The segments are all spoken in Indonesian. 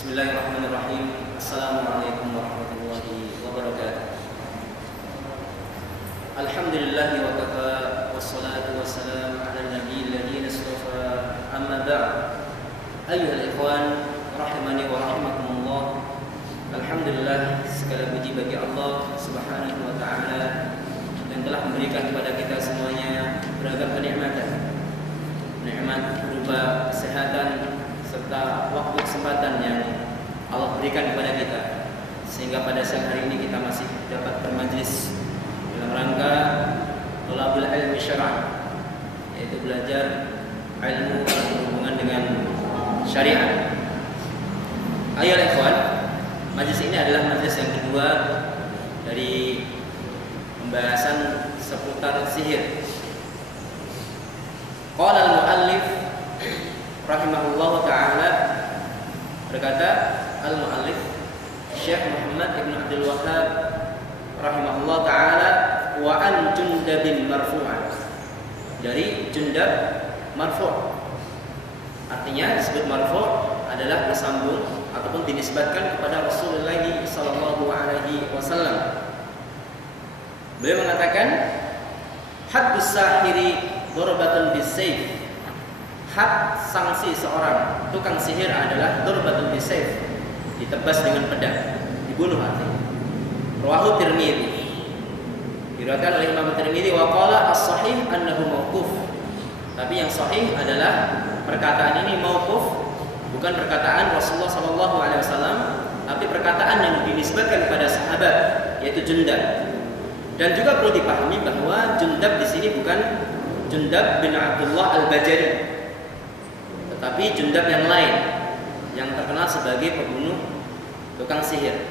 Bismillahirrahmanirrahim. Assalamualaikum warahmatullahi wabarakatuh. Alhamdulillahi wa kafa, wassalatu wassalamu ala nabiyil ladzi istafa, amma ba'd. Ayyuhal ikhwan rahimani wa rahimakumullah. Alhamdulillah, segala puji bagi Allah Subhanahu wa taala yang telah memberikan kepada kita semuanya beragam kenikmatan. Nikmat berupa kesehatan serta waktu kesempatan yang Allah berikan kepada kita, sehingga pada siang hari ini kita masih dapat bermajlis dalam rangka thalabul ilmi syar'an, yaitu belajar ilmu yang berhubungan dengan syariat. Ayolah ikhwan, majlis ini adalah majlis yang kedua dari pembahasan seputar sihir. Qala al-muallif rahimahullahu ta'ala, berkata al-muallif Syekh Muhammad Ibn Abdul Wahhab rahimahullahu ta'ala, wa an Jundabin marfu'an, dari Jundab marfu'. Artinya disebut marfu' adalah bersambung ataupun dinisbatkan kepada Rasulullah sallallahu alaihi wasallam. Beliau mengatakan, haddus sahiri darbatun bisayf. Had, sanksi seorang tukang sihir adalah darbatun bisayf, ditebas dengan pedang, dibunuh artinya. Rawahu Tirmidzi, diriwayatkan oleh Imam Tirmidzi, wa qala as-sahih annahu mauquf. Tapi yang sahih adalah perkataan ini mauquf, bukan perkataan Rasulullah sallallahu alaihi wasallam, tapi perkataan yang dinisbatkan kepada sahabat, yaitu Jundab. Dan juga perlu dipahami bahwa Jundab di sini bukan Jundab bin Abdullah al-Bajali, tetapi Jundab yang lain yang terkenal sebagai pembunuh tukang sihir.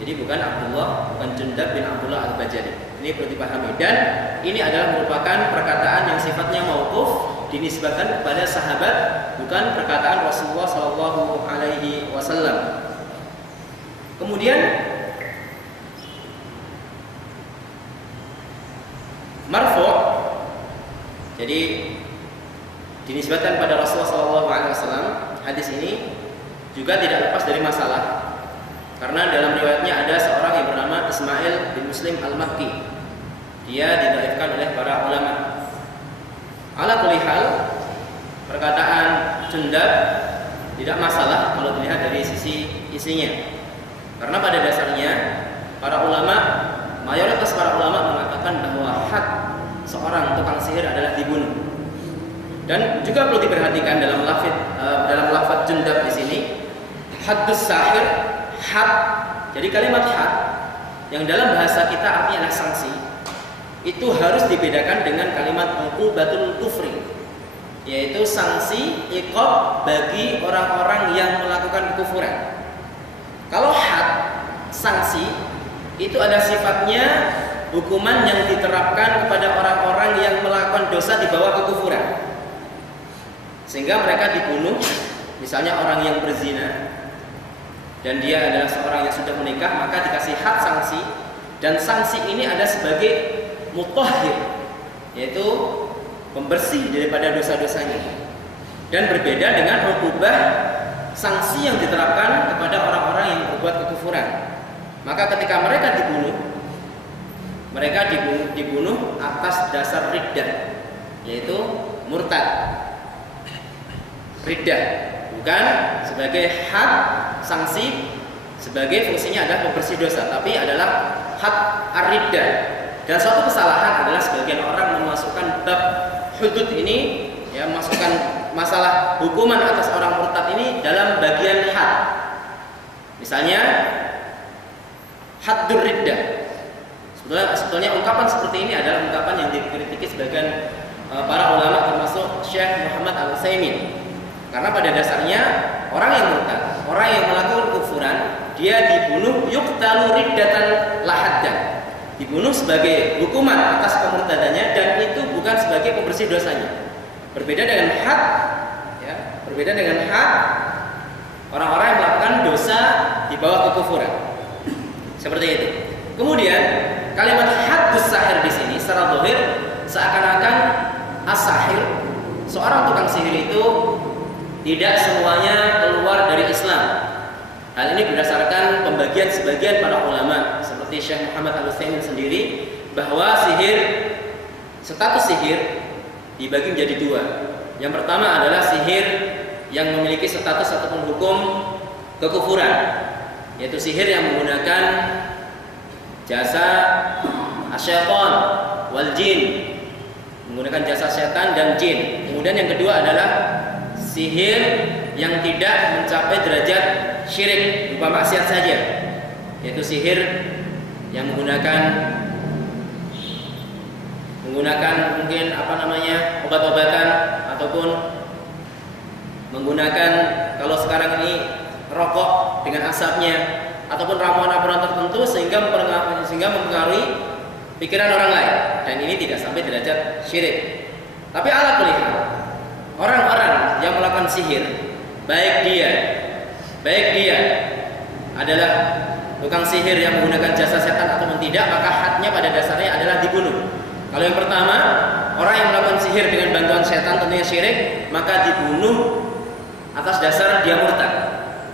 Jadi bukan Jundab bin Abdullah al-Bajali. Ini perlu dipahami. Dan ini adalah merupakan perkataan yang sifatnya mauquf, dinisbatkan kepada sahabat, bukan perkataan Rasulullah sallallahu alaihi wasallam. Kemudian marfu', jadi dinisbatkan pada Rasulullah SAW. Hadis ini juga tidak lepas dari masalah, karena dalam riwayatnya ada seorang yang bernama Ismail bin Muslim al-Makki. Dia didhaifkan oleh para ulama. Ala kulli hal, perkataan Jundab tidak masalah kalau dilihat dari sisi isinya, karena pada dasarnya para ulama, mayoritas para ulama mengatakan bahwa had seorang tukang sihir adalah dibunuh. Dan juga perlu diperhatikan dalam lafaz Jundab di sini, haddus sahir, had. Jadi kalimat had yang dalam bahasa kita artinya adalah sanksi, itu harus dibedakan dengan kalimat uqubatul kufri, yaitu sanksi iqab bagi orang-orang yang melakukan kekufuran. Kalau had, sanksi, itu ada sifatnya hukuman yang diterapkan kepada orang-orang yang melakukan dosa di bawah kekufuran, sehingga mereka dibunuh. Misalnya orang yang berzina dan dia adalah seorang yang sudah menikah, maka dikasih had sanksi, dan sanksi ini ada sebagai mutahhir, yaitu pembersih daripada dosa-dosanya, dan berbeda dengan uqubah, sanksi yang diterapkan kepada orang-orang yang berbuat kekufuran. Maka ketika mereka dibunuh atas dasar riddah, yaitu murtad. Riddah bukan sebagai had sanksi, sebagai fungsinya adalah pembersih dosa, tapi adalah had ar-riddah. Dan suatu kesalahan adalah sebagian orang memasukkan bab hudud ini, ya, masukkan masalah hukuman atas orang murtad ini dalam bagian had. Misalnya haddur riddah. Sebetulnya ungkapan seperti ini adalah ungkapan yang dikritiki sebagian para ulama, termasuk Syekh Muhammad Al-Utsaimin. Karena pada dasarnya orang yang murtad, orang yang melakukan kekufuran, dia dibunuh yuqtalu riddatan lahaddan, dibunuh sebagai hukuman atas kemurtadannya, dan itu bukan sebagai pembersih dosanya. Berbeda dengan had, ya, berbeda dengan had orang-orang yang melakukan dosa di bawah kekufuran. Seperti itu. Kemudian kalimat haddus sahir di sini secara zahir seakan-akan as-sahir, seorang tukang sihir itu tidak semuanya keluar dari Islam. Hal ini berdasarkan pembagian sebagian para ulama seperti Syekh Muhammad Al-Utsaimin sendiri, bahwa status sihir dibagi menjadi dua. Yang pertama adalah sihir yang memiliki status ataupun hukum kekufuran, yaitu sihir yang menggunakan jasa asyaiton wal jin, menggunakan jasa setan dan jin. Kemudian yang kedua adalah sihir yang tidak mencapai derajat syirik berupa maksiat saja, yaitu sihir yang menggunakan mungkin obat-obatan ataupun menggunakan, kalau sekarang ini, rokok dengan asapnya ataupun ramuan-ramuan tertentu sehingga mempengaruhi pikiran orang lain, dan ini tidak sampai derajat syirik. Tapi ala kulli hal, orang-orang yang melakukan sihir, baik dia adalah tukang sihir yang menggunakan jasa setan ataupun tidak, maka hadnya pada dasarnya adalah dibunuh. Kalau yang pertama, orang yang melakukan sihir dengan bantuan setan tentunya syirik, maka dibunuh atas dasar dia murtad,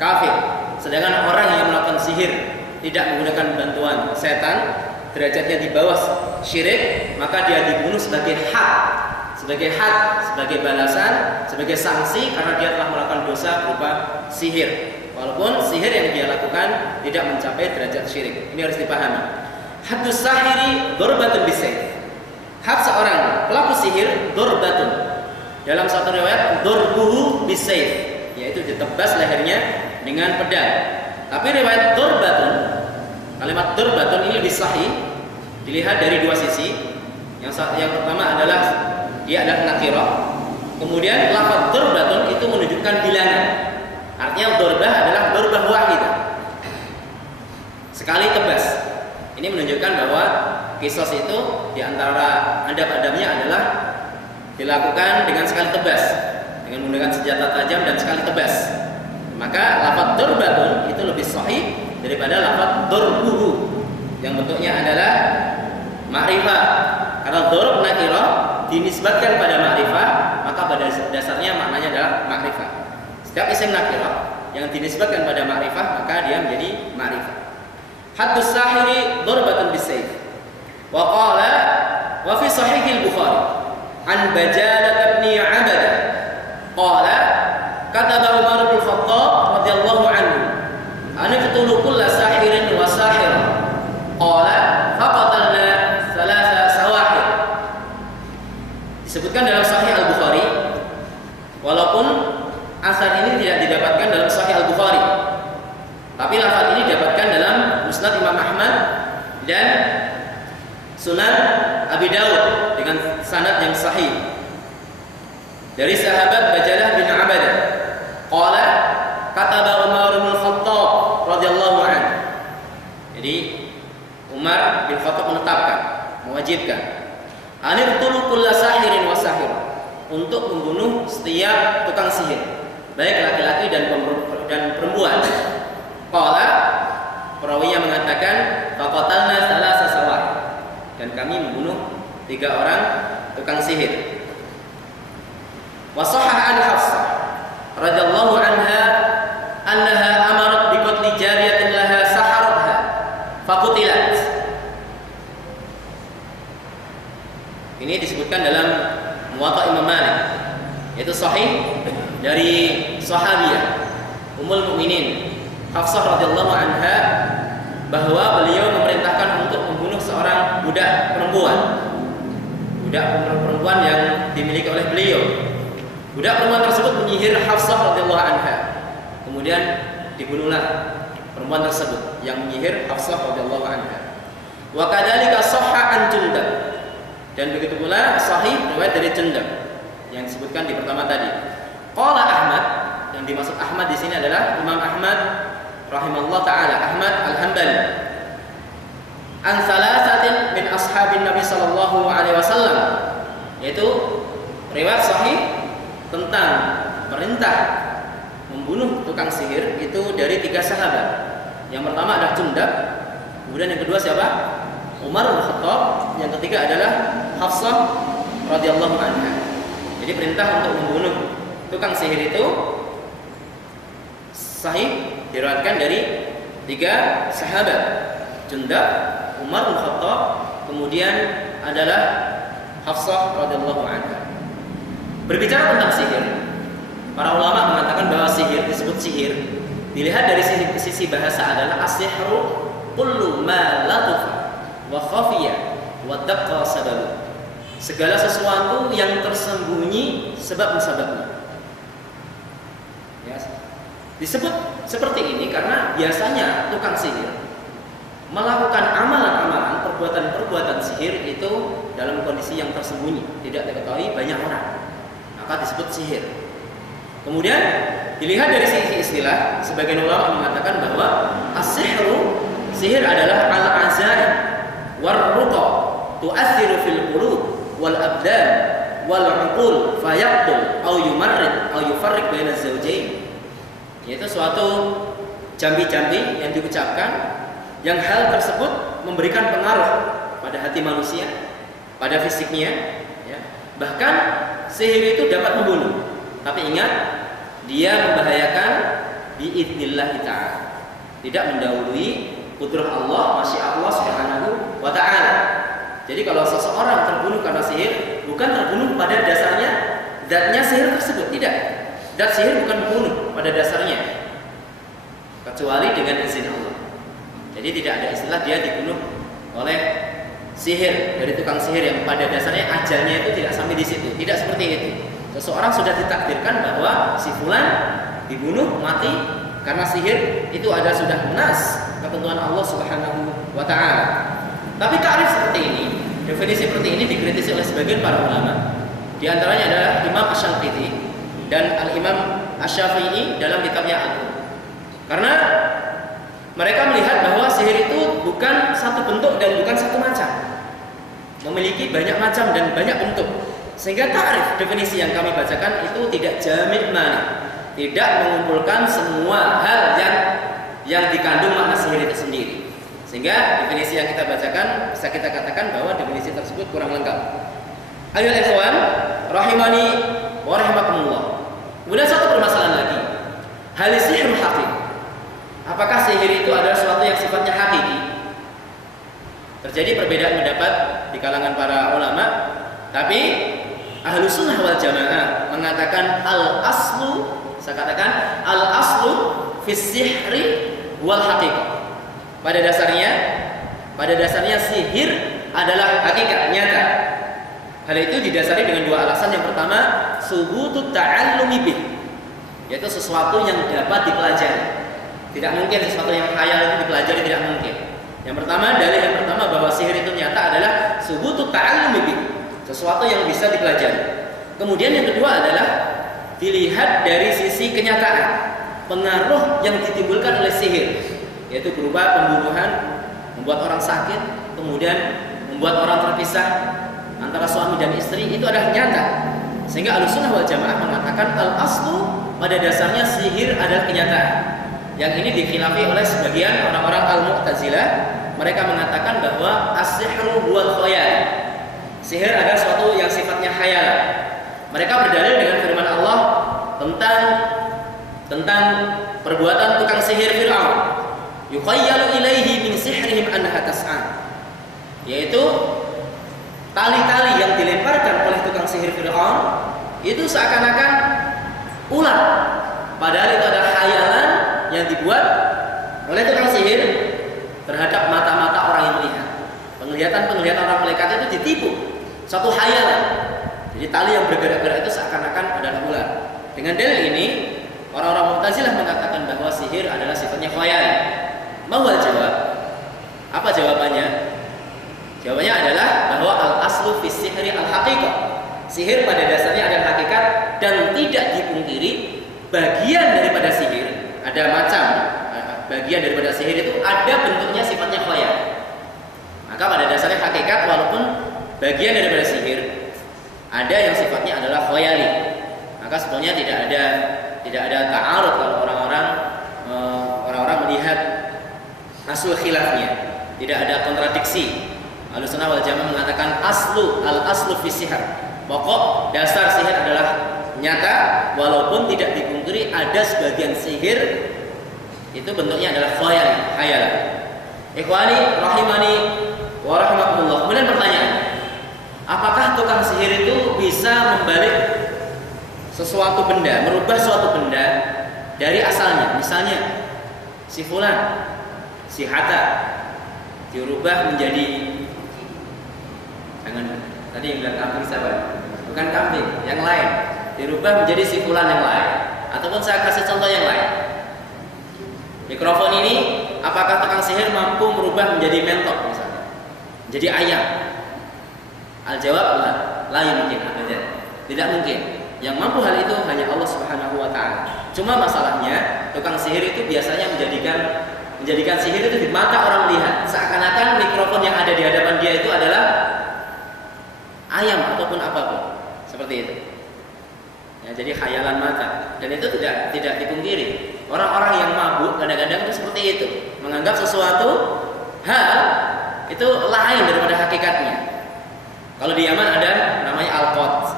kafir. Sedangkan orang yang melakukan sihir tidak menggunakan bantuan setan, derajatnya di bawah syirik, maka dia dibunuh sebagai balasan, sebagai sanksi karena dia telah melakukan dosa berupa sihir. Walaupun sihir yang dia lakukan tidak mencapai derajat syirik. Ini harus dipahami. Haddus sahiri darbatun bisayf. Had seorang pelaku sihir darbatun. Dalam satu riwayat darbuhu bisayf, yaitu ditebas lehernya dengan pedang. Tapi riwayat darbatun, kalimat darbatun ini lebih sahih dilihat dari dua sisi. Yang pertama adalah dia adalah nakirah. Kemudian lafaz darbatun itu menunjukkan bilangan. Artinya darbah adalah darbah wahidah, sekali tebas. Ini menunjukkan bahwa kisos itu diantara adab-adabnya adalah dilakukan dengan sekali tebas, dengan menggunakan senjata tajam dan sekali tebas. Maka lafaz darbatun itu lebih sahih daripada lafaz darbuhu yang bentuknya adalah ma'rifah. Karena darb nakirah dinisbatkan pada ma'rifah, maka pada dasarnya maknanya adalah ma'rifah. Setiap isim nakirah yang dinisbatkan pada ma'rifah, maka dia menjadi ma'rifah. Haddus sahiri darbatun bisayf. Wa qala wa fi sahih al-Bukhari an Bajalah bin Abadah qala kataba Umar bin Khattab radhiyallahu anhu an yaqtulu kulla sahirin wa sahira qala faqatalna thalatha sawahir. Disebutkan dalam Sahih Al-Bukhari, walaupun asar ini tidak didapatkan dalam Sahih Al-Bukhari, tapi lafaz ini didapatkan dalam Musnad Imam Ahmad dan Sunan Abi Dawud dengan sanad yang sahih dari sahabat Bajalah bin Abadah. Qala kataba Umar bin Khattab radhiyallahu anhu. Jadi Umar bin Khattab menetapkan, mewajibkan anirtulu kulla sahirin wa sahira, untuk membunuh setiap tukang sihir, baik laki-laki dan perempuan. Qala, perawinya mengatakan faqatalna thalatha sawah, dan kami membunuh 3 orang tukang sihir. Wa sahha an Hafsah radhiyallahu anha annaha amarat bi qatli jariyatin laha saharatha faqutilat. Ini disebutkan dalam Muwatta Imam Malik, yaitu sahih dari sahabiyah Ummul Mukminin Hafsah radhiyallahu anha, bahwa beliau memerintahkan untuk membunuh seorang budak perempuan yang dimiliki oleh beliau. Budak perempuan tersebut menyihir Hafsah radhiyallahu anha. Kemudian dibunuhlah perempuan tersebut yang menyihir Hafsah radhiyallahu anha. Wa kadzalika sahha an Jundab, dan begitu pula sahih riwayat dari Jundab yang disebutkan di pertama tadi. Qala Ahmad, yang dimaksud Ahmad di sini adalah Imam Ahmad rahimahullah taala, Ahmad Al-Hambali, an salasatin min ashabin Nabi sallallahu alaihi wasallam, yaitu riwayat sahih tentang perintah membunuh tukang sihir itu dari 3 sahabat. Yang pertama adalah Jundab, kemudian yang kedua siapa? Umar bin Khattab, yang ketiga adalah Hafsah radhiyallahu anha. Jadi perintah untuk membunuh tukang sihir itu sahih diriwayatkan dari 3 sahabat, Jundab, Umar bin Khattab, kemudian adalah Hafsah radhiyallahu anha. Berbicara tentang sihir, para ulama mengatakan bahwa sihir disebut sihir dilihat dari sisi bahasa adalah as-sihru kullu ma latufa wa khafiya wa daqqa sababu. Segala sesuatu yang tersembunyi sebab-sebabnya. Ya. Disebut seperti ini karena biasanya tukang sihir melakukan amalan-amalan, perbuatan-perbuatan sihir itu dalam kondisi yang tersembunyi, tidak diketahui banyak orang. Maka disebut sihir. Kemudian dilihat dari sisi istilah, sebagian ulama mengatakan bahwa as-sihru, sihir adalah al-azaim war-ruqa tu'athiru fil qulub wal abdan wal uqul fayaqtul aw yumarrid aw yufarriq baina az-zawjayn. Yaitu suatu jambi-jambi yang diucapkan yang hal tersebut memberikan pengaruh pada hati manusia, pada fisiknya, ya. Bahkan sihir itu dapat membunuh. Tapi ingat, dia membahayakan biidznillah ta'ala. Tidak mendahului kudrah Allah, masyiah Allah Subhanahu wa ta'ala. Jadi kalau seseorang terbunuh karena sihir, bukan terbunuh pada dasarnya zatnya sihir tersebut, tidak. Zat sihir bukan membunuh pada dasarnya, kecuali dengan izin Allah. Jadi tidak ada istilah dia dibunuh oleh sihir dari tukang sihir yang pada dasarnya ajalnya itu tidak sampai di situ. Tidak seperti itu. Seseorang sudah ditakdirkan bahwa si fulan dibunuh mati karena sihir, itu ada sudah nas ketentuan Allah Subhanahu wa ta'ala. Tapi ta'rif seperti ini, definisi seperti ini dikritisi oleh sebagian para ulama. Di antaranya adalah Imam Asy-Syanqiti dan Al-Imam Asy-Syafi'i dalam kitabnya Al-Um. Karena mereka melihat bahwa sihir itu bukan satu bentuk dan bukan satu macam, memiliki banyak macam dan banyak bentuk. Sehingga ta'rif definisi yang kami bacakan itu tidak jami' mani, tidak mengumpulkan semua hal yang dikandung makna sihir itu sendiri. Sehingga definisi yang kita bacakan bisa kita katakan bahwa definisi tersebut kurang lengkap. Ayolah ikhwan rahimani wa rahimakumullah. Kemudian satu permasalahan lagi, hal sihir haqiqi. Apakah sihir itu adalah sesuatu yang sifatnya hakiki? Terjadi perbedaan pendapat di kalangan para ulama, tapi Ahlu Sunnah wal Jamaah mengatakan al-aslu, saya katakan al-aslu fis sihri wal haqiqah. Pada dasarnya sihir adalah hakikat, nyata. Hal itu didasari dengan 2 alasan. Yang pertama, subutut ta'allumi bih, yaitu sesuatu yang dapat dipelajari. Tidak mungkin sesuatu yang khayal itu dipelajari, tidak mungkin. Yang pertama, dalil yang pertama bahwa sihir itu nyata adalah subutut ta'allumi bih, sesuatu yang bisa dipelajari. Kemudian yang kedua adalah dilihat dari sisi kenyataan, pengaruh yang ditimbulkan oleh sihir, yaitu berupa pembunuhan, membuat orang sakit, kemudian membuat orang terpisah antara suami dan istri, itu adalah nyata. Sehingga Ahlussunnah wal Jamaah mengatakan al-aslu pada dasarnya sihir adalah kenyataan. Yang ini dikhilafi oleh sebagian orang-orang al-Mu'tazilah. Mereka mengatakan bahwa as-sihru huwal khayal, sihir adalah sesuatu yang sifatnya khayal. Mereka berdalil dengan firman Allah tentang perbuatan tukang sihir Fir'aun, yukhayyalu ilaihi min sihrihim annaha tas'a, yaitu tali-tali yang dilemparkan oleh tukang sihir Fir'aun itu seakan-akan ular, padahal itu adalah khayalan yang dibuat oleh tukang sihir terhadap mata-mata orang yang melihat. Penglihatan orang malaikat itu ditipu, satu khayalan. Jadi tali yang bergerak-gerak itu seakan-akan adalah ular. Dengan dalil ini, orang-orang Mu'tazilah mengatakan bahwa sihir adalah sifatnya khayal. Mau jawab? Apa jawabannya? Jawabannya adalah bahwa al-aslu fis sihri al-haqiqah. Sihir pada dasarnya adalah hakikat dan tidak dipungkiri bagian daripada sihir, ada macam bagian daripada sihir itu ada bentuknya sifatnya khayal. Maka pada dasarnya hakikat walaupun bagian daripada sihir ada yang sifatnya adalah khayali. Maka sebetulnya tidak ada ta'arud kalau orang-orang melihat asal khilafnya, tidak ada kontradiksi. Ahlussunnah wal Jamaah mengatakan al-aslu fi sihr. Pokok dasar sihir adalah nyata walaupun tidak dipungkiri ada sebagian sihir Itu bentuknya adalah khayal. Ikhwani rahimani wa rahimakumullah. Kemudian pertanyaan, apakah tukang sihir itu bisa membalik sesuatu benda, merubah suatu benda dari asalnya? Misalnya si fulan, si Hatta dirubah menjadi, jangan tadi yang bilang kambing siapa? Bukan kambing, yang lain. Dirubah menjadi si fulan yang lain. Ataupun saya kasih contoh yang lain. Mikrofon ini, apakah tukang sihir mampu merubah menjadi mentok misalnya, menjadi ayam? Al-jawab la mungkin, tidak mungkin. Yang mampu hal itu hanya Allah Subhanahu wa taala. Cuma masalahnya tukang sihir itu biasanya menjadikan sihir itu di mata orang melihat, seakan-akan mikrofon yang ada di hadapan dia itu adalah ayam ataupun apapun. Seperti itu. Ya, jadi khayalan mata, dan itu tidak dipungkiri. Orang-orang yang mabuk kadang-kadang itu seperti itu, menganggap sesuatu hal itu lain daripada hakikatnya. Kalau di Yaman ada namanya alqot,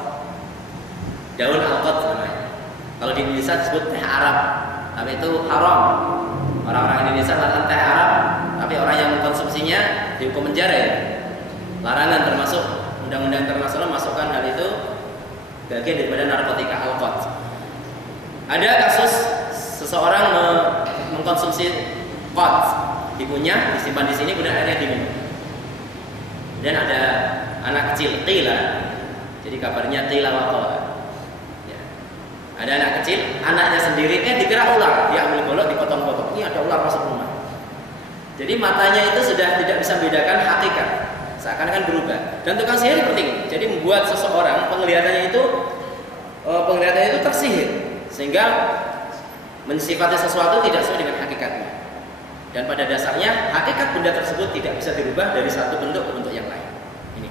daun alqot namanya. Kalau di Indonesia disebut teh Arab, tapi itu haram. Orang-orang Indonesia makan teh Arab, tapi orang yang mengkonsumsinya dihukum penjara ya. Larangan, termasuk undang-undang internasional masukkan hal itu bagian daripada narkotika alqot. Ada kasus seseorang mengkonsumsi qot, dikunyah, disimpan di sini, kemudian akhirnya diminum. Dan ada anak kecil, qila. Jadi kabarnya qila wa qala. Ya. Ada anak kecil, anaknya sendiri dikira ular, dia ambil golok dipotong-potong. Ini ada ular masuk rumah. Jadi matanya itu sudah tidak bisa membedakan hakikat, seakan-akan berubah. Dan tukang sihir seperti ini. Jadi membuat seseorang penglihatannya itu tersihir, sehingga mensifati sesuatu tidak sesuai dengan hakikatnya. Dan pada dasarnya hakikat benda tersebut tidak bisa dirubah dari satu bentuk ke bentuk yang lain. Ini.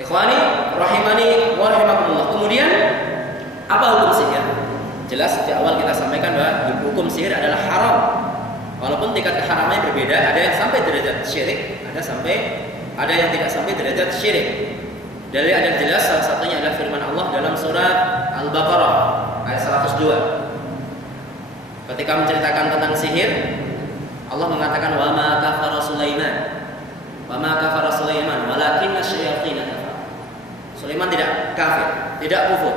Ikhwani rahimani wa rahimakumullah. Kemudian apa hukum sihir? Jelas sejak awal kita sampaikan bahwa hukum sihir adalah haram. Walaupun tingkat keharamannya berbeda, ada yang sampai derajat syirik, ada yang tidak sampai derajat syirik. Dalil ada jelas, salah satunya adalah firman Allah dalam surat Al-Baqarah ayat 102. Ketika menceritakan tentang sihir, Allah mengatakan wa ma kafara Sulaiman walakinna syayatin kafaru. Sulaiman tidak kafir, tidak kufur,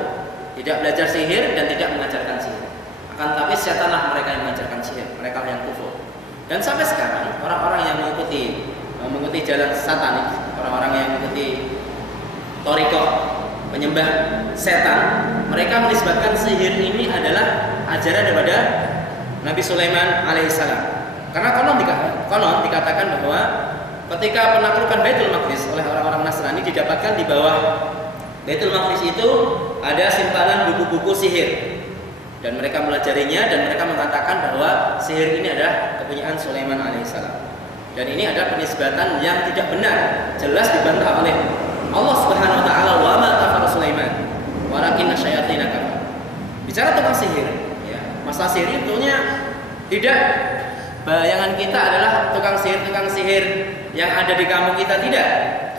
tidak belajar sihir dan tidak mengajarkan sihir. Akan tetapi setanlah mereka yang mengajarkan sihir, mereka yang kufur. Dan sampai sekarang orang-orang yang mengikuti jalan satanik, orang-orang yang mengikuti thariqah, penyembah setan, mereka menisbatkan sihir ini adalah ajaran daripada Nabi Sulaiman alaihissalam. Karena konon dikatakan bahwa ketika penaklukan Baitul Maqdis oleh orang-orang Nasrani, didapatkan di bawah Baitul Maqdis itu ada simpanan buku-buku sihir, dan mereka melajarinya dan mereka mengatakan bahwa sihir ini adalah kepunyaan Sulaiman alaihissalam. Dan ini adalah penisbatan yang tidak benar, jelas dibantah oleh Allah Subhanahu wa taala, wa ma kafara Sulaiman walakinna syayatin kafaru. Bicara tentang sihir, ya, masalah sihir itu tidak bayangan kita adalah tukang sihir yang ada di kampung kita, tidak.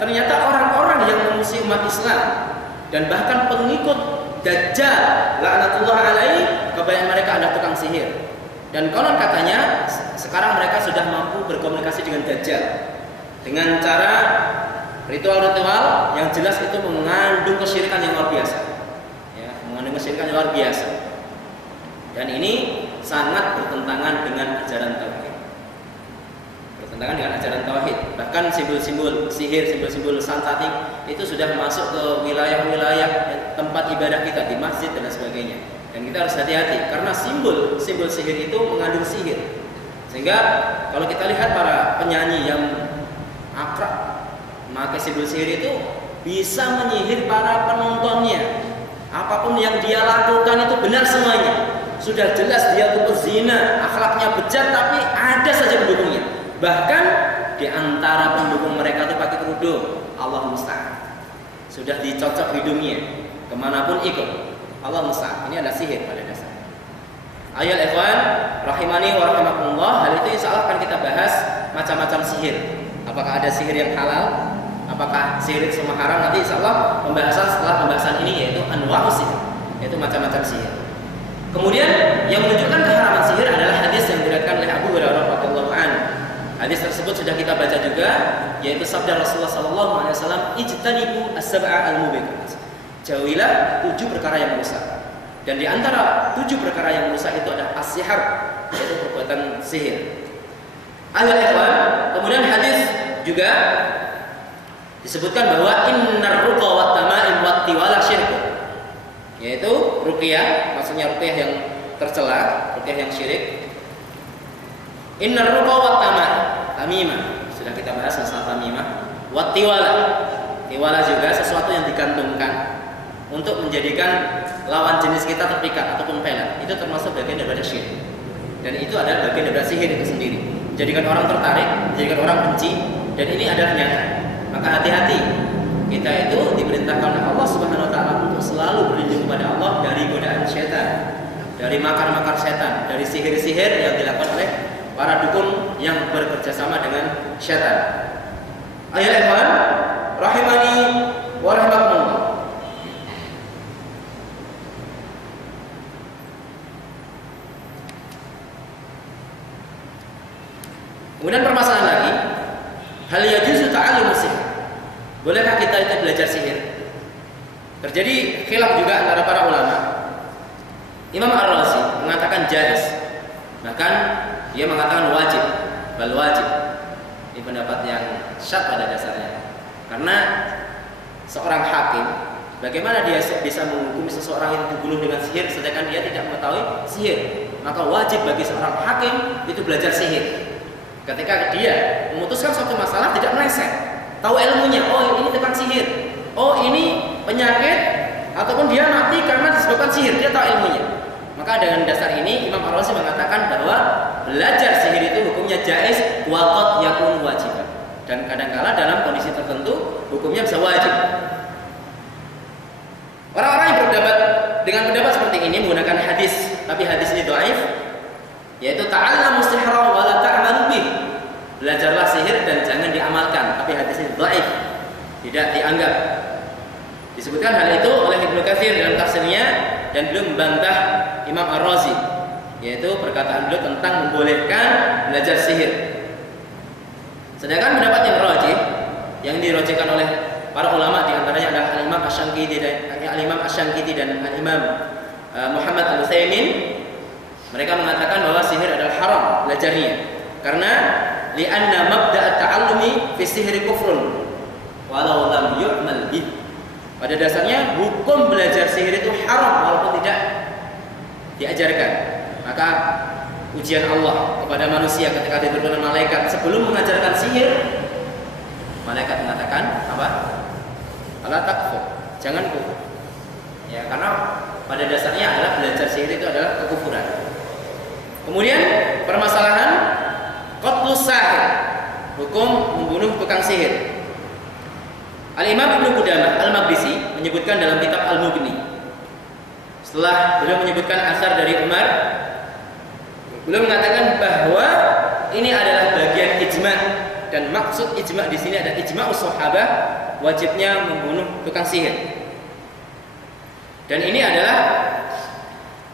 Ternyata orang-orang yang memusuhi umat Islam dan bahkan pengikut Dajjal laknatullah alaihi, kebanyakan mereka adalah tukang sihir. Dan konon katanya sekarang mereka sudah mampu berkomunikasi dengan Dajjal dengan cara ritual-ritual yang jelas itu mengandung kesyirikan yang luar biasa. Ya, mengandung kesyirikan yang luar biasa. Dan ini sangat bertentangan dengan ajaran tauhid. Bertentangan dengan ajaran tauhid. Bahkan simbol-simbol sihir, simbol-simbol santanik itu sudah masuk ke wilayah-wilayah tempat ibadah kita, di masjid dan sebagainya. Dan kita harus hati-hati karena simbol sihir itu mengandung sihir. Sehingga kalau kita lihat para penyanyi yang akrab maka simbol sihir itu bisa menyihir para penontonnya. Apapun yang dia lakukan itu benar semuanya. Sudah jelas dia itu pezina, akhlaknya bejat, tapi ada saja pendukungnya. Bahkan di antara pendukung mereka itu pakai kerudung. Allah musta'an. Sudah dicocok hidungnya, kemanapun ikut. Allah musta'an. Ini adalah sihir pada dasarnya. Ayol ikhwan rahimani wa rahimakumullah. Hal itu insya Allah akan kita bahas macam-macam sihir. Apakah ada sihir yang halal? Apakah sihir semua haram? Nanti insya Allah pembahasan setelah pembahasan ini yaitu anwa'us sihir, yaitu macam-macam sihir. Kemudian yang menunjukkan keharaman sihir adalah hadis yang diriwayatkan oleh Abu Hurairah radhiyallahu anhu. Hadis tersebut sudah kita baca juga, yaitu sabda Rasulullah sallallahu alaihi wasallam, "Ijtanibu as-sab'a al-mubiqat." Jauhilah 7 perkara yang merusak. Dan di antara 7 perkara yang merusak itu ada as-sihar, yaitu perbuatan sihir. Al-ikhwan, kemudian hadis juga disebutkan bahwa innar ruqa wat tama'im wat tiwala syirk. Yaitu ruqyah, maksudnya ruqyah yang tercela, ruqyah yang syirik. Innar ruqa wat tamimah, sudah kita bahas masalah tamimah. Wat tiwala, tiwala juga sesuatu yang digantungkan untuk menjadikan lawan jenis kita terpikat ataupun pelet. Itu termasuk bagian daripada syirik. Dan itu adalah bagian daripada sihir itu sendiri. Jadikan orang tertarik, jadikan orang benci, dan ini adalah nyata. Maka hati-hati. Kita itu diperintahkan oleh Allah Subhanahu wa taala untuk selalu berlindung kepada Allah dari godaan setan, dari makar-makar setan, dari sihir-sihir yang dilakukan oleh para dukun yang bekerja sama dengan setan. Ayat ikhwan, rahimani wa rahimakumullah. Kemudian permasalahan lagi, hal yajuzu ta'allum sihir. Bolehkah kita itu belajar sihir? Terjadi khilaf juga antara para ulama. Imam Ar-Razi mengatakan jaiz. Bahkan dia mengatakan wajib, bal wajib. Ini pendapat yang syad pada dasarnya. Karena seorang hakim, bagaimana dia bisa menghukumi seseorang yang dibunuh dengan sihir sedangkan dia tidak mengetahui sihir? Maka wajib bagi seorang hakim itu belajar sihir. Ketika dia memutuskan suatu masalah tidak meleset, tahu ilmunya, oh ini tentang sihir, oh ini penyakit, ataupun dia mati karena disebabkan sihir, dia tahu ilmunya. Maka dengan dasar ini Imam Ar-Razi mengatakan bahwa belajar sihir itu hukumnya jaiz wa qad yakun wajiban. Dan kadang-kala dalam kondisi tertentu hukumnya bisa wajib. Orang-orang yang berpendapat dengan pendapat seperti ini menggunakan hadis, tapi hadis ini dhaif, yaitu ta'allamu sihra wa la ta'malu bih. Belajarlah sihir dan jangan diamalkan, tapi hadis ini dhaif, tidak dianggap. Disebutkan hal itu oleh Ibnu Katsir dalam tafsirnya dan beliau membantah Imam Ar-Razi, yaitu perkataan beliau tentang membolehkan belajar sihir. Sedangkan pendapat yang rajih yang dirajihkan oleh para ulama di antaranya adalah Al-Imam Asy-Syanqiti dan Al-Imam Muhammad Al-Utsaimin. Mereka mengatakan bahwa sihir adalah haram belajarnya karena li'anna mabda' at-ta'allumi fi sihri kufrun walau lam yu'mal bih. Pada dasarnya hukum belajar sihir itu haram walaupun tidak diajarkan. Maka ujian Allah kepada manusia ketika diturunkan malaikat sebelum mengajarkan sihir, malaikat mengatakan apa? Ala takfur, jangan kufur. Ya, karena pada dasarnya adalah belajar sihir itu adalah kekufuran. Kemudian permasalahan qatlus sahir, hukum membunuh tukang sihir. Al-Imam Ibnu Qudamah Al-Maqdisi menyebutkan dalam kitab Al-Mughni, setelah beliau menyebutkan asar dari Umar, beliau mengatakan bahwa ini adalah bagian ijma', dan maksud ijma' di sini adalah ijma'us sahabah wajibnya membunuh tukang sihir. Dan ini adalah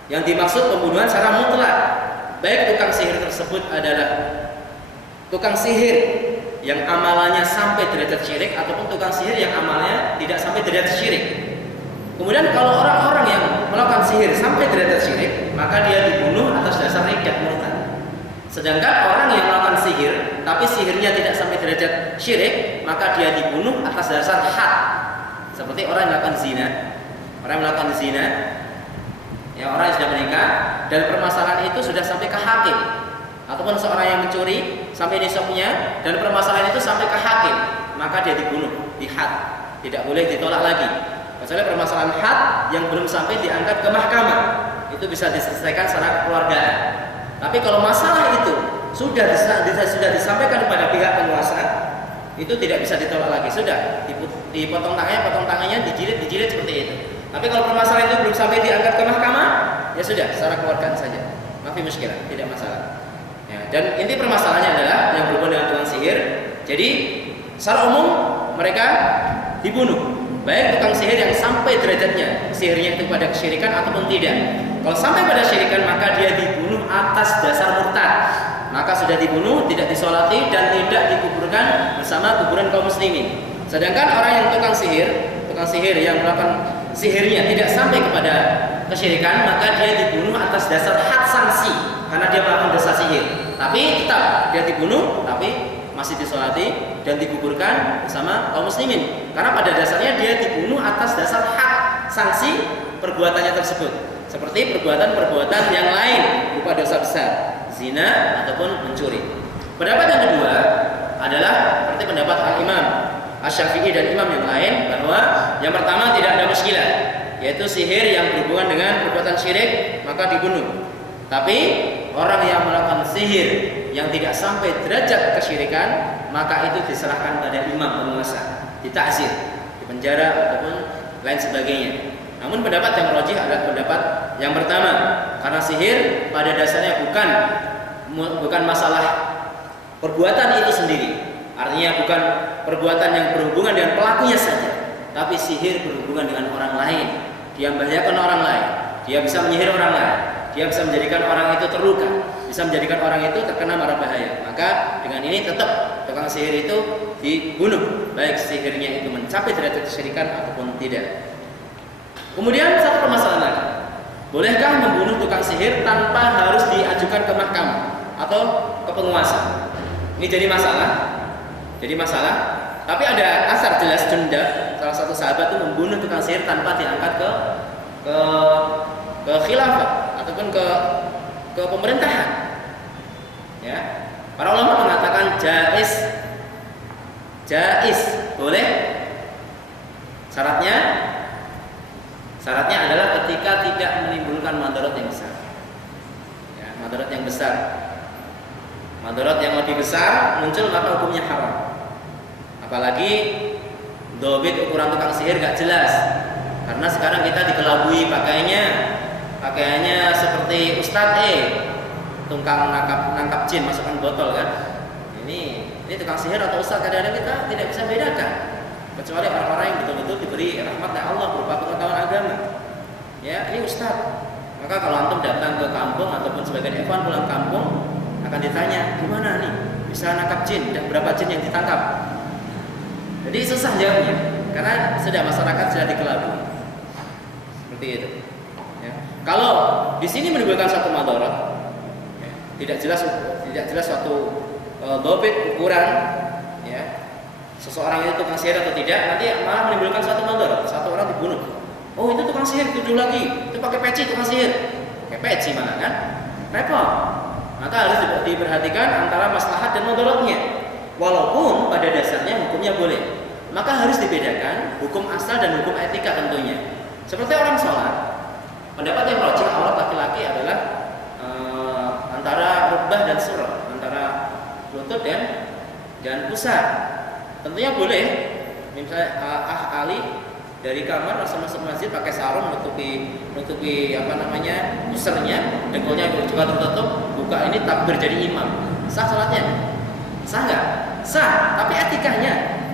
yang dimaksud pembunuhan secara mutlak, baik tukang sihir tersebut adalah tukang sihir yang amalannya sampai derajat syirik ataupun tukang sihir yang amalnya tidak sampai derajat syirik. Kemudian kalau orang-orang yang melakukan sihir sampai derajat syirik, maka dia dibunuh atas dasar riddah murtad. Sedangkan orang yang melakukan sihir tapi sihirnya tidak sampai derajat syirik, maka dia dibunuh atas dasar had. Seperti orang yang melakukan zina. Orang yang melakukan zina, ya orang yang sudah menikah dan permasalahan itu sudah sampai ke hakim, ataupun seorang yang mencuri sampai nisabnya dan permasalahan itu sampai ke hakim, maka dia dibunuh di had, tidak boleh ditolak lagi. Kecuali permasalahan had yang belum sampai diangkat ke mahkamah, itu bisa diselesaikan secara kekeluargaan. Tapi kalau masalah itu sudah disampaikan kepada pihak penguasa, itu tidak bisa ditolak lagi. Sudah dipotong tangannya, dijilid seperti itu. Tapi kalau permasalahan itu belum sampai diangkat ke mahkamah, ya sudah, secara keluargaan saja. Mafi muskilah, tidak masalah. Ya, dan inti permasalahannya adalah yang berhubungan dengan tukang sihir. Jadi secara umum mereka dibunuh, baik tukang sihir yang sampai derajatnya sihirnya itu pada kesyirikan ataupun tidak. Kalau sampai pada syirikan maka dia dibunuh atas dasar murtad. Maka sudah dibunuh, tidak disolati dan tidak dikuburkan bersama kuburan kaum muslimin. Sedangkan orang yang tukang sihir yang melakukan sihirnya tidak sampai kepada kesyirikan, maka dia dibunuh atas dasar had sanksi karena dia melakukan dosa sihir. Tapi tetap dia dibunuh, tapi masih disolati dan dikuburkan bersama kaum muslimin. Karena pada dasarnya dia dibunuh atas dasar had sanksi perbuatannya tersebut. Seperti perbuatan-perbuatan yang lain berupa dosa besar, zina ataupun mencuri. Pendapat yang kedua adalah seperti pendapat Al-Imam Asy-Syafi'i dan imam yang lain, bahwa yang pertama tidak ada muskilah, yaitu sihir yang berhubungan dengan perbuatan syirik maka dibunuh. Tapi orang yang melakukan sihir yang tidak sampai derajat kesyirikan maka itu diserahkan pada imam penguasa, ditakzir, dipenjara ataupun lain sebagainya. Namun pendapat yang rajih adalah pendapat yang pertama, karena sihir pada dasarnya bukan masalah perbuatan itu sendiri. Artinya bukan perbuatan yang berhubungan dengan pelakunya saja, tapi sihir berhubungan dengan orang lain. Dia membahayakan orang lain, dia bisa menyihir orang lain, dia bisa menjadikan orang itu terluka, bisa menjadikan orang itu terkena mara bahaya. Maka dengan ini tetap tukang sihir itu dibunuh, baik sihirnya itu mencapai derajat kesyirikan ataupun tidak. Kemudian satu permasalahan lagi, bolehkah membunuh tukang sihir tanpa harus diajukan ke mahkamah atau ke penguasa? Ini jadi masalah. Tapi ada asar jelas Jundab, salah satu sahabat itu membunuh tukang sihir tanpa diangkat ke khilafah ataupun ke pemerintahan. Ya, para ulama mengatakan jaiz, boleh. Syaratnya adalah ketika tidak menimbulkan madarat yang besar. Ya, madarat yang besar. Madarat yang lebih besar muncul maka hukumnya haram. Apalagi dobit ukuran tukang sihir gak jelas. Karena sekarang kita dikelabui pakaiannya seperti Ustadz tukang nangkap jin masukkan botol kan. Ini tukang sihir atau ustadz, kadang-kadang kita tidak bisa bedakan. Kecuali orang-orang yang betul-betul diberi rahmat dari Allah berupa pengetahuan agama. Ya, ini ustadz. Maka kalau antum datang ke kampung ataupun sebagian ikhwan pulang kampung akan ditanya, gimana nih bisa nangkap jin dan berapa jin yang ditangkap? Jadi susah jawabnya karena masyarakat sudah dikelabui. Seperti itu. Ya. Kalau di sini menimbulkan satu madarat, ya, tidak jelas suatu dobit ukuran, ya, seseorang itu tukang sihir atau tidak, nanti malah menimbulkan satu madarat, satu orang dibunuh. Oh itu tukang sihir, tujuh lagi, itu pakai peci tukang sihir, pakai peci mana kan? Repot. Maka harus diperhatikan antara maslahat dan madaratnya. Walaupun pada dasarnya hukumnya boleh, maka harus dibedakan hukum asal dan hukum etika tentunya. Seperti orang sholat, pendapat yang rajih aurat laki-laki adalah antara rukbah dan surah, antara lutut dan pusar. Tentunya boleh. Misalnya Ali dari kamar langsung masuk masjid pakai sarung nutupi pusarnya, dengkulnya juga tertutup, buka ini takbir jadi imam. Sah salatnya? Sah nggak? Sah, tapi etikanya,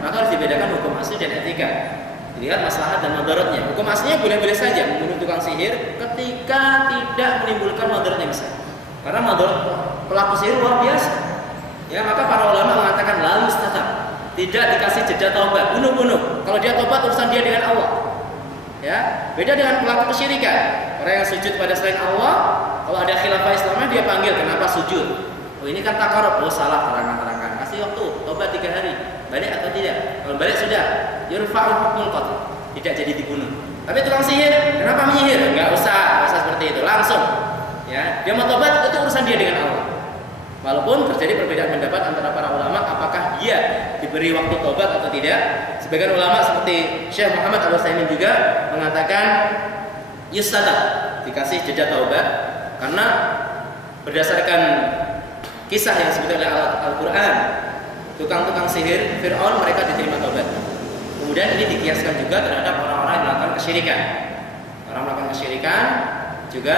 maka harus dibedakan hukum asli dan etika. Dilihat maslahat dan madaratnya. Hukum aslinya boleh-boleh saja membunuh tukang sihir ketika tidak menimbulkan madarat yang besar. Karena madarat pelaku sihir luar biasa. Ya, maka para ulama mengatakan lalu tetap tidak dikasih jeda taubat, bunuh. Kalau dia taubat urusan dia dengan Allah. Ya, beda dengan pelaku kesyirikan. Orang yang sujud pada selain Allah, kalau ada khilafah Islamnya dia panggil, kenapa sujud? Oh ini kan takarub, salah, terangkan. Kasih waktu, tobat 3 hari, balik atau tidak? Kalau balik sudah, yurfa'ul hukmul qatl, tidak jadi dibunuh. Tapi tukang sihir, kenapa menyihir? Enggak usah seperti itu, langsung. Ya, dia mau tobat itu urusan dia dengan Allah. Walaupun terjadi perbedaan pendapat antara para ulama, apakah dia diberi waktu tobat atau tidak. Sebagian ulama seperti Syekh Muhammad Al-Utsaimin juga mengatakan yustada, dikasih jeda taubat, karena berdasarkan kisah yang disebut oleh Al-Quran, tukang-tukang sihir Fir'aun mereka diterima taubat. Kemudian ini dikiaskan juga terhadap orang-orang yang melakukan kesyirikan. Orang melakukan kesyirikan juga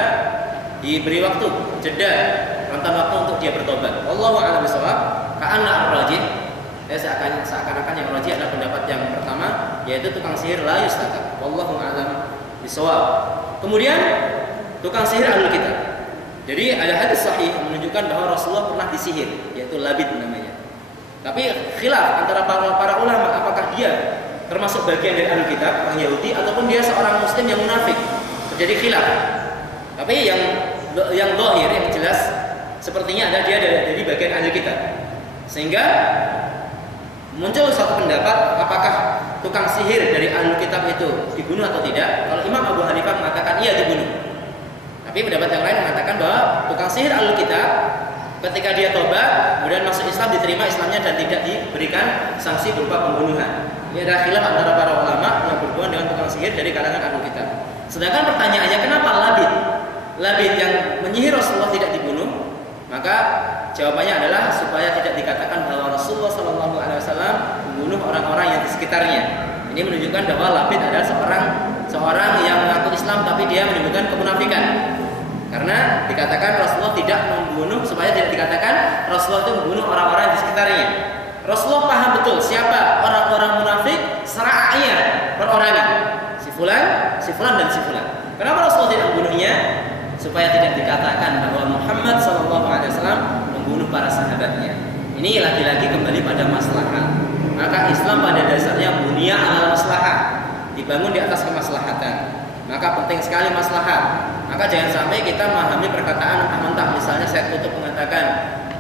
diberi waktu, jeda, rentan waktu untuk dia bertobat. Wallahu a'lam bishawab. Ka'anna ar-rajih, seakan-akan yang rajih adalah pendapat yang pertama, yaitu tukang sihir la yustatab. Wallahu a'lam bishawab. Kemudian tukang sihir ahlul kitab. Jadi ada hadis sahih yang menunjukkan bahwa Rasulullah pernah disihir, yaitu labid namanya. Tapi khilaf antara para ulama apakah dia termasuk bagian dari ahlul kitab, orang Yahudi, ataupun dia seorang muslim yang munafik. Terjadi khilaf. Tapi yang zahir, yang jelas sepertinya ada dia dari bagian ahlul kitab. Sehingga muncul satu pendapat apakah tukang sihir dari ahlul kitab itu dibunuh atau tidak. Kalau Imam Abu Hanifah mengatakan iya dibunuh. Tapi pendapat yang lain mengatakan bahwa tukang sihir ahlul kitab ketika dia tobat kemudian masuk Islam, diterima Islamnya dan tidak diberikan sanksi berupa pembunuhan. Ini adalah khilaf antara para ulama yang berhubungan dengan tukang sihir dari kalangan ahlul kitab. Sedangkan pertanyaannya kenapa labid yang menyihir Rasulullah tidak dibunuh? Maka jawabannya adalah supaya tidak dikatakan bahwa Rasulullah SAW membunuh orang-orang yang di sekitarnya. Ini menunjukkan bahwa labid adalah seorang yang mengaku Islam tapi dia menunjukkan kemunafikan. Karena dikatakan Rasulullah tidak membunuh, supaya tidak dikatakan Rasulullah itu membunuh orang-orang di sekitarnya. Rasulullah paham betul siapa orang-orang munafik seraya perorangan. Si fulan dan si fulan. Kenapa Rasulullah tidak membunuhnya? Supaya tidak dikatakan bahwa Muhammad SAW membunuh para sahabatnya. Ini lagi-lagi kembali pada maslahat. Maka Islam pada dasarnya bunya ala maslahat, dibangun di atas kemaslahatan. Maka penting sekali maslahat. Maka jangan sampai kita memahami perkataan mentah-mentah. Misalnya Syekh Qutb mengatakan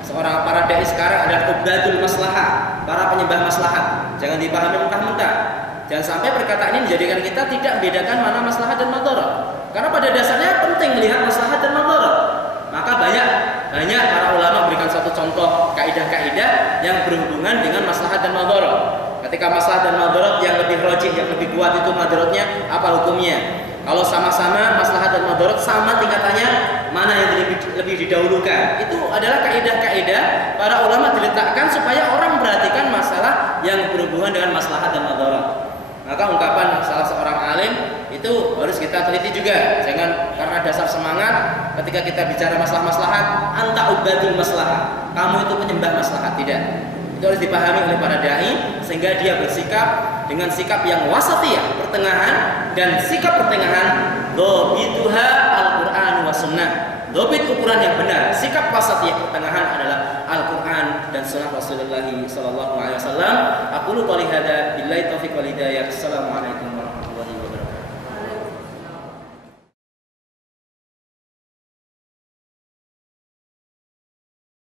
seorang para dai sekarang adalah ubadul maslahat, para penyembah maslahat. Jangan dipahami mentah-mentah. Jangan sampai perkataan ini menjadikan kita tidak membedakan mana maslahat dan madharat. Karena pada dasarnya penting melihat maslahat dan madharat. Maka banyak para ulama berikan satu contoh kaidah-kaidah yang berhubungan dengan maslahat dan madharat. Ketika maslahat dan madharat yang lebih rajih, yang lebih kuat itu madharatnya apa hukumnya? Kalau sama-sama maslahat dan madharat sama tingkatannya, mana yang lebih didahulukan? Itu adalah kaidah-kaidah para ulama diletakkan supaya orang memperhatikan masalah yang berhubungan dengan maslahat dan madharat. Maka ungkapan salah seorang alim itu harus kita teliti juga. Jangan karena dasar semangat ketika kita bicara maslahat, anta ubadul maslahat, kamu itu penyembah maslahat. Tidak. Itu harus dipahami oleh para dai sehingga dia bersikap dengan sikap yang wasatiyah, pertengahan, dan sikap pertengahan dhabituha Al-Qur'an wa sunnah. Dhabit ukuran yang benar, sikap wasatiyah pertengahan adalah Al-Qur'an dan sunnah Rasulullah sallallahu alaihi wasallam. Aqulu qouli hadza billahi taufiq wal hidayah. Assalamualaikum